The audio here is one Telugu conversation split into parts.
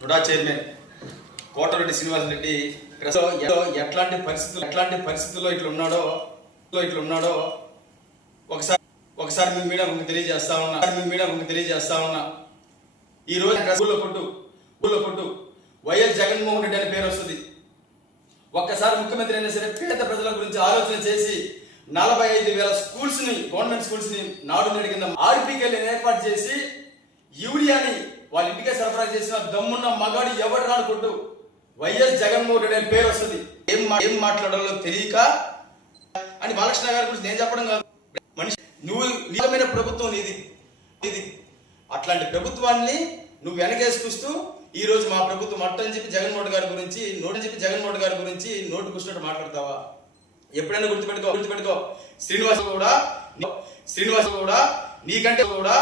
నుడా చైర్మన్ కోటరెడ్డి శ్రీనివాసరెడ్డి రెడ్డి ఎట్లాంటి పరిస్థితులు ఎట్లాంటి పరిస్థితుల్లో ఇట్లా ఉన్నాడో ఇట్లా ఉన్నాడో ఒకసారి ఒకసారి మీ మీడియా మీకు తెలియజేస్తా ఉన్నా మీ మీడియా మీకు తెలియజేస్తా ఉన్నా. ఈ రోజు ఊళ్ళో కొట్టు ఊళ్ళో కొట్టు వైఎస్ జగన్మోహన్ రెడ్డి అనే పేరు వస్తుంది. ఒక్కసారి ముఖ్యమంత్రి అయినా సరే పేద ప్రజల గురించి ఆలోచన చేసి నలభై ఐదు వేల స్కూల్స్ని గవర్నమెంట్ స్కూల్స్ని నాడు నేడు కింద ఆర్పీకేలు ఏర్పాటు చేసి యూరియాని వాళ్ళ ఇంటికే సరఫరా చేసిన దమ్మున్న మగాడు ఎవరు రానుకుంటూ కొట్టు వైఎస్ జగన్మోహన్ రెడ్డి అనే పేరు వస్తుంది. ఏం ఏం మాట్లాడాలో తెలియక అని బాలకృష్ణ గారి గురించి నేను చెప్పడం కాదు. మనిషి నువ్వు నిజమైన ప్రభుత్వం ఇది ఇది అట్లాంటి ప్రభుత్వాన్ని నువ్వు వెనకేసుకుస్తూ ఈ రోజు మా ప్రభుత్వం అట్టని చెప్పి జగన్మోహన్ గారి గురించి నోటని చెప్పి జగన్మోహన్ గారి గురించి నోటు కూర్చున్నట్టు మాట్లాడతావా? ఎప్పుడైనా గుర్తుపెట్టుకో గుర్తుపెట్టుకో. శ్రీనివాస్ కూడా శ్రీనివాస్ కూడా నీకంటే కూడా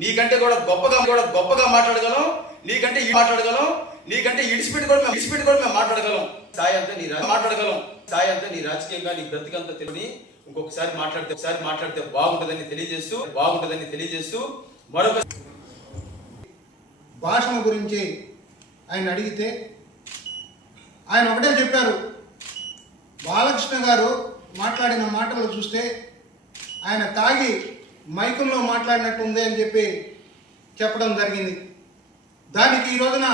నీకంటే కూడా గొప్పగా కూడా గొప్పగా మాట్లాడగలం. నీకంటే ఈ మాట్లాడగలం. నీకంటే ఇడిచిపెట్టి కూడా మేము ఇడిచిపెట్టి కూడా మేము మాట్లాడగలం. స్థాయి అంతా నీ మాట్లాడగలం. స్థాయి అంతా నీ రాజకీయంగా నీ బ్రతికంతా తెలియని ఇంకొకసారి మాట్లాడితే ఒకసారి మాట్లాడితే బాగుంటుందని తెలియజేస్తూ బాగుంటుందని తెలియజేస్తూ మరొక భాషను గురించి ఆయన అడిగితే ఆయన ఒకటే చెప్పారు. బాలకృష్ణ గారు మాట్లాడిన మాటలు చూస్తే ఆయన తాగి మైకుల్లో మాట్లాడినట్టు ఉంది అని చెప్పి చెప్పడం జరిగింది. దానికి ఈ రోజున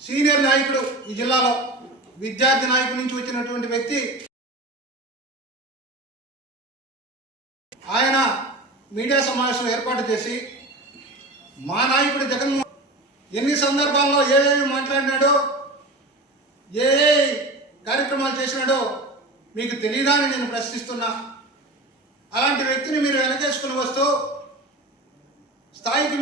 సీనియర్ నాయకుడు ఈ జిల్లాలో విద్యార్థి నాయకుడి నుంచి వచ్చినటువంటి వ్యక్తి ఆయన మీడియా సమావేశం ఏర్పాటు చేసి మా నాయకుడు జగన్మోహన్ ఎన్ని సందర్భాల్లో ఏమేమి మాట్లాడినాడో ఏ ఏ కార్యక్రమాలు చేసినాడో మీకు తెలియదా అని నేను ప్రశ్నిస్తున్నా. అలాంటి వ్యక్తిని మీరు వెనకేసుకుని వస్తూ స్థాయికి